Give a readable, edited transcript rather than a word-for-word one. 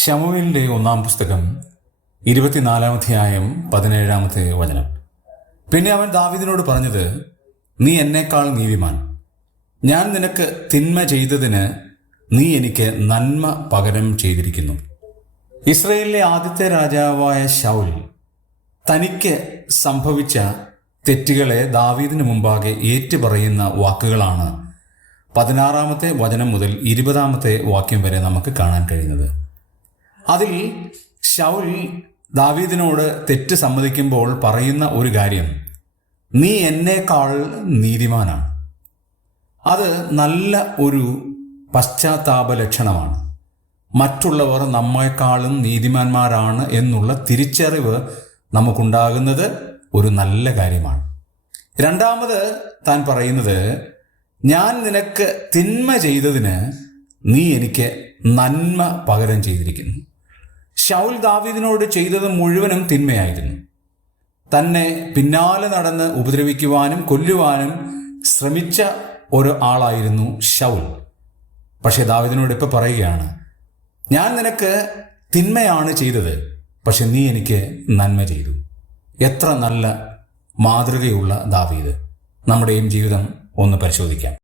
ശമൂവേലിന്റെ 1-ാം പുസ്തകം 24-ാം അധ്യായം 17-ാമത്തെ വചനം. പിന്നെ അവൻ ദാവീദിനോട് പറഞ്ഞത്, നീ എന്നേക്കാൾ നീതിമാൻ. ഞാൻ നിനക്ക് തിന്മ ചെയ്തതിന് നീ എനിക്ക് നന്മ പകരം ചെയ്തിരിക്കുന്നു. ഇസ്രായേലിലെ ആദ്യത്തെ രാജാവായ ശൗൽ തനിക്ക് സംഭവിച്ച തെറ്റുകളെ ദാവീദിന് മുമ്പാകെ ഏറ്റുപറയുന്ന വാക്കുകളാണ് 16-ാമത്തെ വചനം മുതൽ 20-ാമത്തെ വാക്യം വരെ നമുക്ക് കാണാൻ കഴിയുന്നത്. അതിൽ ശൗൽ ദാവീദിനോട് തെറ്റ് സമ്മതിക്കുമ്പോൾ പറയുന്ന ഒരു കാര്യം, നീ എന്നേക്കാൾ നീതിമാനാണ്. അത് നല്ല ഒരു പശ്ചാത്താപ ലക്ഷണമാണ്. മറ്റുള്ളവർ നമ്മെക്കാളും നീതിമാന്മാരാണ് എന്നുള്ള തിരിച്ചറിവ് നമുക്കുണ്ടാകുന്നത് ഒരു നല്ല കാര്യമാണ്. രണ്ടാമത് താൻ പറയുന്നത്, ഞാൻ നിനക്ക് തിന്മ ചെയ്തതിന് നീ എനിക്ക് നന്മ പകരം ചെയ്തിരിക്കുന്നു. ശൗൽ ദാവീദിനോട് ചെയ്തത് മുഴുവനും തിന്മയായിരുന്നു. തന്നെ പിന്നാലെ നടന്ന് ഉപദ്രവിക്കുവാനും കൊല്ലുവാനും ശ്രമിച്ച ഒരു ആളായിരുന്നു ശൗൽ. പക്ഷെ ദാവീദിനോട് ഇപ്പം പറയുകയാണ്, ഞാൻ നിനക്ക് തിന്മയാണ് ചെയ്തത്, പക്ഷെ നീ എനിക്ക് നന്മ ചെയ്തു. എത്ര നല്ല മാതൃകയുള്ള ദാവീദ്. നമ്മുടെയും ജീവിതം ഒന്ന് പരിശോധിക്കാം.